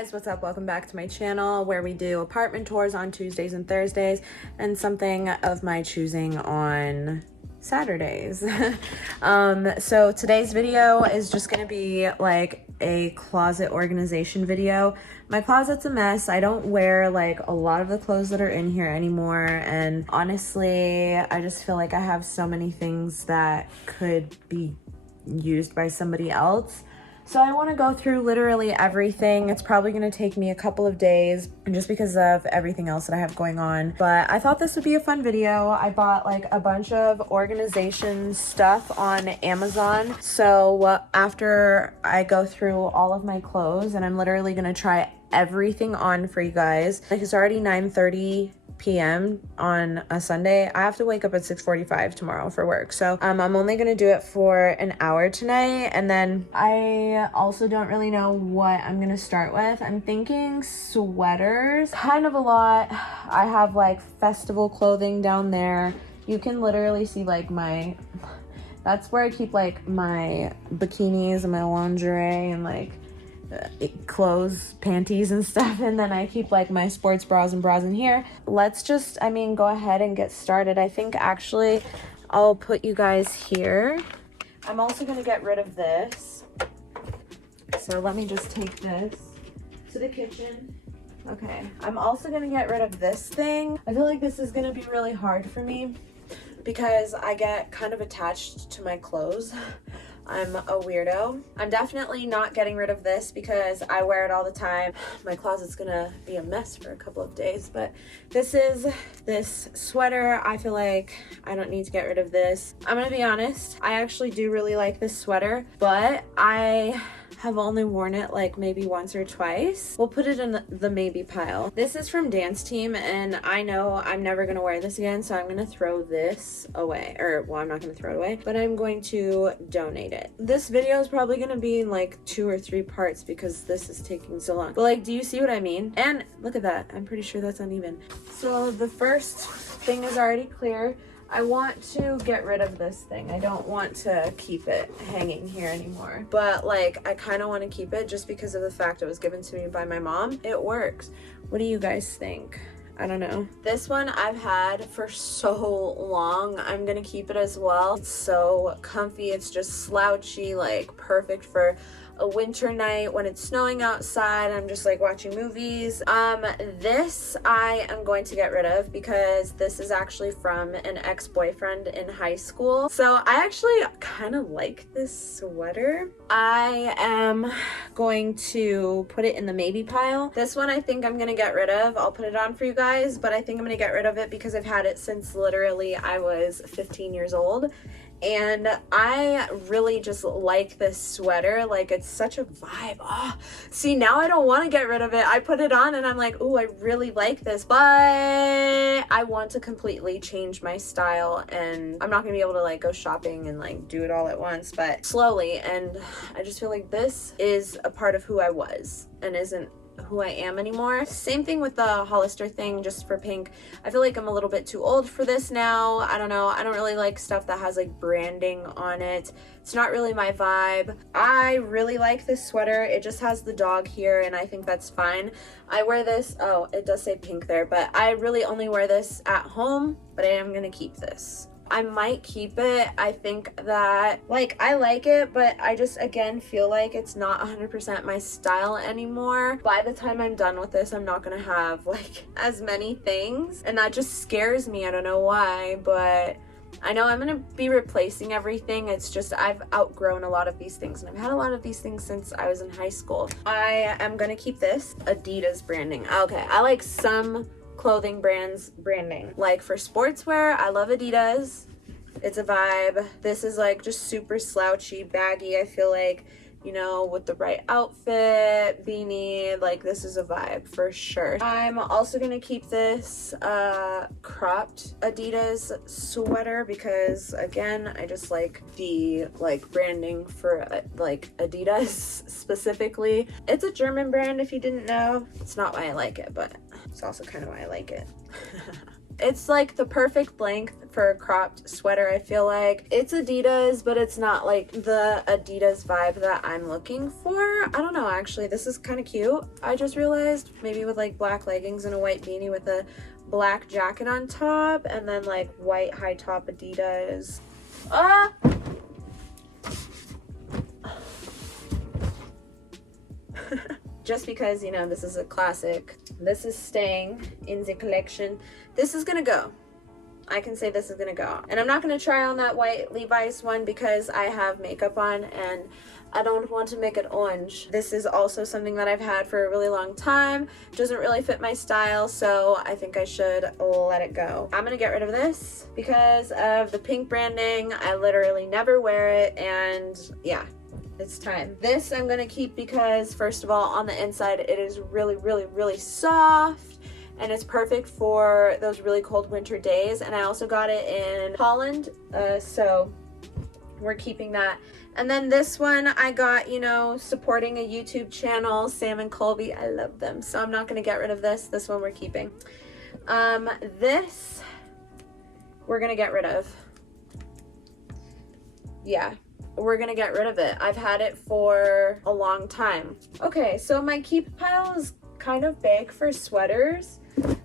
guys, what's up? Welcome back to my channel where we do apartment tours on Tuesdays and Thursdays and something of my choosing on Saturdays. So today's video is just gonna be like a closet organization video. My closet's a mess. I don't wear like a lot of the clothes that are in here anymore, and honestly I just feel like I have so many things that could be used by somebody else. So I want to go through literally everything. It's probably going to take me a couple of days just because of everything else that I have going on. But I thought this would be a fun video. I bought like a bunch of organization stuff on Amazon. So after I go through all of my clothes, and I'm literally going to try everything on for you guys. Like, it's already 9:30 p.m. on a Sunday. I have to wake up at 6:45 tomorrow for work. So I'm only gonna do it for an hour tonight, and then I also don't really know what I'm gonna start with. I'm thinking sweaters, kind of a lot. I have like festival clothing down there. You can literally see like that's where I keep like my bikinis and my lingerie and like clothes, panties and stuff, and then I keep like my sports bras and bras in here. Let's just go ahead and get started. I think actually I'll put you guys here. I'm also going to get rid of this, so let me just take this to the kitchen. Okay, I'm also going to get rid of this thing. I feel like this is going to be really hard for me because I get kind of attached to my clothes. I'm a weirdo. I'm definitely not getting rid of this because I wear it all the time. My closet's gonna be a mess for a couple of days, but this sweater, I feel like I don't need to get rid of this. I'm gonna be honest, I actually do really like this sweater, but I have only worn it like maybe once or twice. We'll put it in the maybe pile. This is from Dance Team, and I know I'm never gonna wear this again, so I'm gonna throw this away. Or, well, I'm not gonna throw it away, but I'm going to donate it. This video is probably gonna be in like 2 or 3 parts because this is taking so long. But like, do you see what I mean? And look at that, I'm pretty sure that's uneven. So the first thing is already clear. I want to get rid of this thing. I don't want to keep it hanging here anymore. But like, I kind of want to keep it just because of the fact it was given to me by my mom. It works. What do you guys think? I don't know. This one I've had for so long. I'm gonna keep it as well. It's so comfy. It's just slouchy, like perfect for a winter night when it's snowing outside. I'm just like watching movies. This I am going to get rid of because this is actually from an ex-boyfriend in high school. So I actually kind of like this sweater. I am going to put it in the maybe pile. This one I think I'm gonna get rid of. I'll put it on for you guys, but I think I'm gonna get rid of it because I've had it since literally I was 15 years old. And I really just like this sweater. Like, it's such a vibe. Oh, see, now I don't want to get rid of it. I put it on and I'm like, oh, I really like this, but I want to completely change my style, and I'm not gonna be able to like go shopping and like do it all at once, but slowly. And I just feel like this is a part of who I was and isn't who I am anymore. Same thing with the Hollister thing, just for pink. I feel like I'm a little bit too old for this now. I don't know. I don't really like stuff that has like branding on it. It's not really my vibe. I really like this sweater. It just has the dog here, and I think that's fine. I wear this, oh, it does say pink there, but I really only wear this at home, but I am gonna keep this. I might keep it. I think that, like, I like it, but I just, again, feel like it's not 100% my style anymore. By the time I'm done with this, I'm not gonna have, like, as many things, and that just scares me. I don't know why, but I know I'm gonna be replacing everything. It's just I've outgrown a lot of these things, and I've had a lot of these things since I was in high school. I am gonna keep this Adidas branding. Okay, I like some clothing brands branding. Like for sportswear, I love Adidas. It's a vibe. This is like just super slouchy, baggy. I feel like, you know, with the right outfit, beanie, like this is a vibe for sure. I'm also gonna keep this cropped Adidas sweater because, again, I just like the like branding for like Adidas specifically. It's a German brand, if you didn't know. It's not why I like it, but it's also kind of why I like it. It's like the perfect length for a cropped sweater. I feel like it's Adidas, but it's not like the Adidas vibe that I'm looking for. I don't know, actually. This is kind of cute. I just realized, maybe with like black leggings and a white beanie with a black jacket on top, and then like white high top Adidas. Ah! Just because, you know, this is a classic. This is staying in the collection. This is gonna go. I can say this is gonna go. And I'm not gonna try on that white Levi's one because I have makeup on and I don't want to make it orange. This is also something that I've had for a really long time. Doesn't really fit my style, so I think I should let it go. I'm gonna get rid of this because of the pink branding. I literally never wear it, and yeah, it's time. This I'm gonna keep because, first of all, on the inside it is really, really, really soft, and it's perfect for those really cold winter days. And I also got it in Holland, so we're keeping that. And then this one I got, you know, supporting a YouTube channel, Sam and Colby. I love them, so I'm not gonna get rid of this. This one we're keeping. This we're gonna get rid of. Yeah, we're gonna get rid of it. I've had it for a long time. Okay, so my keep pile is kind of big for sweaters.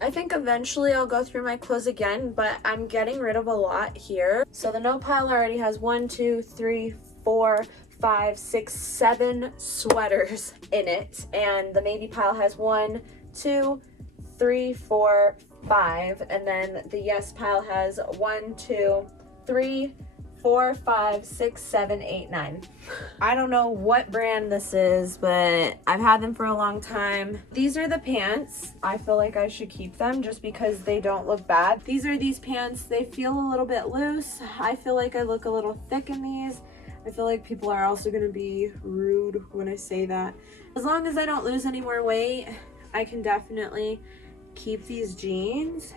I think eventually I'll go through my clothes again, but I'm getting rid of a lot here. So the no pile already has 1, 2, 3, 4, 5, 6, 7 sweaters in it, and the maybe pile has 1, 2, 3, 4, 5, and then the yes pile has 1, 2, 3, 4, 5, 6, 7, 8, 9. I don't know what brand this is, but I've had them for a long time. These are the pants. I feel like I should keep them just because they don't look bad. These are these pants. They feel a little bit loose. I feel like I look a little thick in these. I feel like people are also going to be rude when I say that. As long as I don't lose any more weight, I can definitely keep these jeans.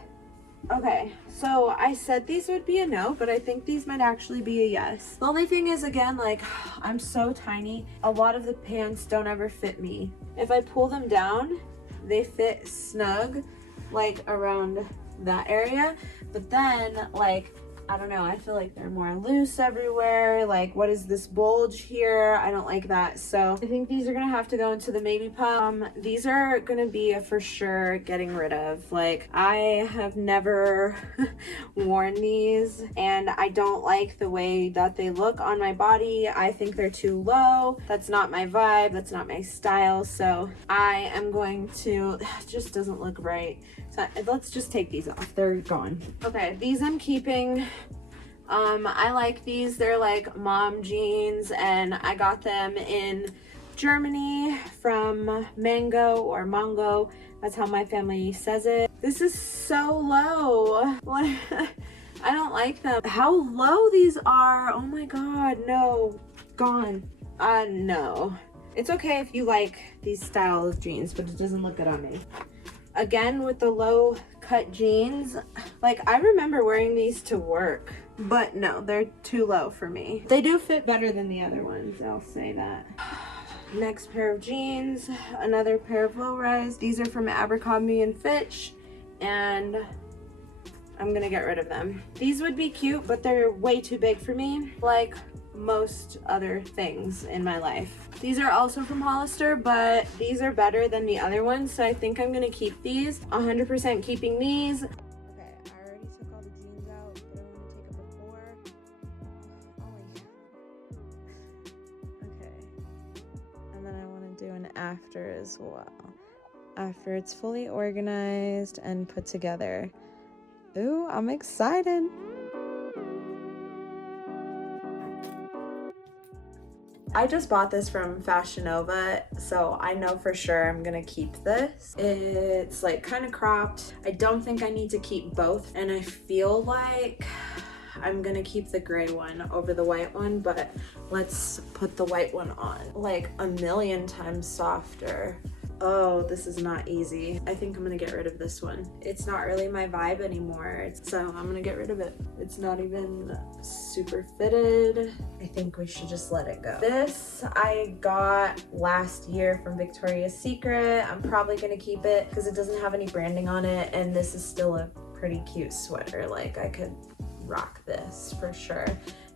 Okay, so I said these would be a no, but I think these might actually be a yes. The only thing is, again, like, I'm so tiny. A lot of the pants don't ever fit me. If I pull them down, they fit snug, like around that area. But then, like, I don't know, I feel like they're more loose everywhere. Like, what is this bulge here? I don't like that. So I think these are gonna have to go into the maybe pile. These are gonna be a for sure getting rid of. Like, I have never worn these, and I don't like the way that they look on my body. I think they're too low. That's not my vibe. That's not my style. So I am going to, it just doesn't look right. So let's just take these off. They're gone. Okay, these I'm keeping. I like these. They're like mom jeans, and I got them in Germany from Mango. That's how my family says it. This is so low. What? I don't like them. How low these are. Oh my god, no. Gone. No. It's okay if you like these style of jeans, but it doesn't look good on me. Again, with the low cut jeans, like, I remember wearing these to work, but no, they're too low for me. They do fit better than the other ones, I'll say that. Next pair of jeans, another pair of low rise. These are from Abercrombie and Fitch, and I'm gonna get rid of them. These would be cute, but they're way too big for me, like most other things in my life. These are also from Hollister, but these are better than the other ones, so I think I'm gonna keep these. 100% keeping these. Okay, I already took all the jeans out, but I want to take a before. Okay, and then I want to do an after as well, after it's fully organized and put together. Ooh, I'm excited. I just bought this from Fashion Nova, so I know for sure I'm gonna keep this. It's like kind of cropped. I don't think I need to keep both, and I feel like I'm gonna keep the gray one over the white one, but let's put the white one on. Like a million times softer. Oh, this is not easy. I think I'm gonna get rid of this one. It's not really my vibe anymore, so I'm gonna get rid of it. It's not even super fitted. I think we should just let it go. This I got last year from Victoria's Secret. I'm probably gonna keep it because it doesn't have any branding on it, and this is still a pretty cute sweater. Like I could rock this for sure.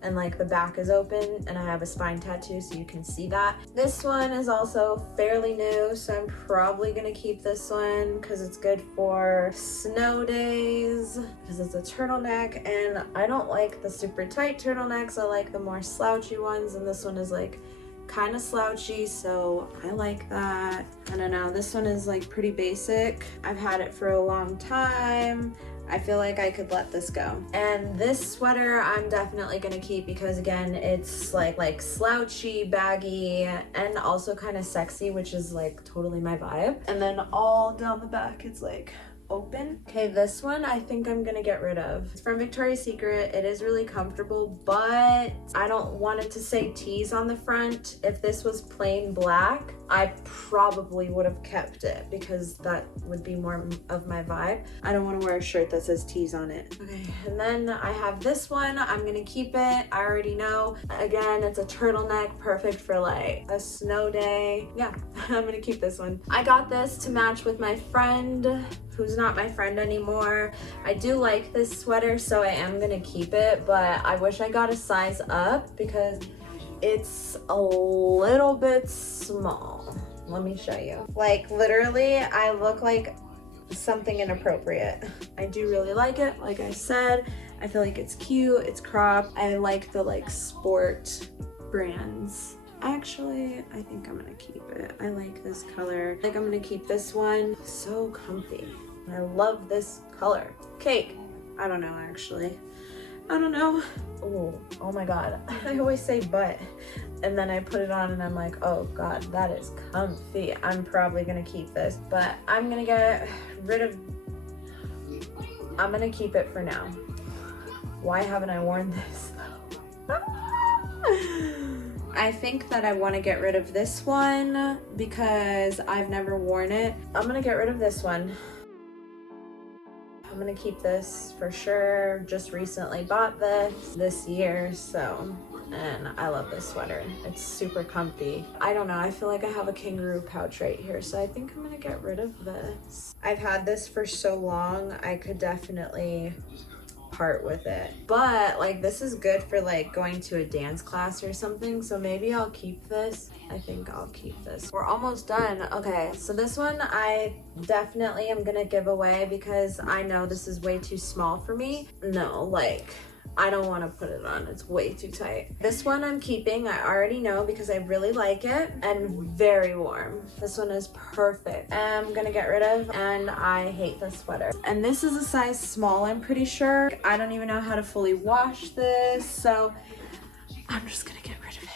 And like the back is open and I have a spine tattoo so you can see that. This one is also fairly new, so I'm probably gonna keep this one because it's good for snow days because it's a turtleneck, and I don't like the super tight turtlenecks. I like the more slouchy ones, and this one is like kind of slouchy, so I like that. I don't know, this one is like pretty basic. I've had it for a long time. I feel like I could let this go. And this sweater I'm definitely gonna keep because again, it's like slouchy, baggy, and also kind of sexy, which is like totally my vibe. And then all down the back, it's like open. Okay, this one I think I'm gonna get rid of. It's from Victoria's Secret. It is really comfortable, but I don't want it to say tees on the front. If this was plain black, I probably would have kept it because that would be more of my vibe. I don't want to wear a shirt that says tees on it. Okay, and then I have this one. I'm gonna keep it. I already know. Again, it's a turtleneck, perfect for like a snow day. Yeah, I'm gonna keep this one. I got this to match with my friend who's not my friend anymore. I do like this sweater, so I am gonna keep it, but I wish I got a size up because it's a little bit small. Let me show you. Like literally, I look like something inappropriate. I do really like it. Like I said, I feel like it's cute, it's cropped. I like the like sport brands. Actually, I think I'm gonna keep it. I like this color. Like I'm gonna keep this one. So comfy. I love this color. Cake. I don't know actually. I don't know. Oh my god. I always say but. And then I put it on and I'm like, oh god, that is comfy. I'm probably gonna keep this. But I'm gonna get rid of... I'm gonna keep it for now. Why haven't I worn this? I think that I want to get rid of this one because I've never worn it. I'm gonna get rid of this one. I'm gonna keep this for sure. Just recently bought this year, so, and I love this sweater. It's super comfy. I don't know, I feel like I have a kangaroo pouch right here, so I think I'm gonna get rid of this. I've had this for so long, I could definitely part with it, but like this is good for like going to a dance class or something, so maybe I'll keep this. I think I'll keep this. We're almost done. Okay, so this one I definitely am gonna give away because I know this is way too small for me. No, like I don't want to put it on. It's way too tight. This one I'm keeping. I already know because I really like it and very warm. This one is perfect. I'm gonna get rid of, and I hate this sweater. And this is a size small, I'm pretty sure. I don't even know how to fully wash this, so I'm just gonna get rid of it.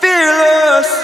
Fearless.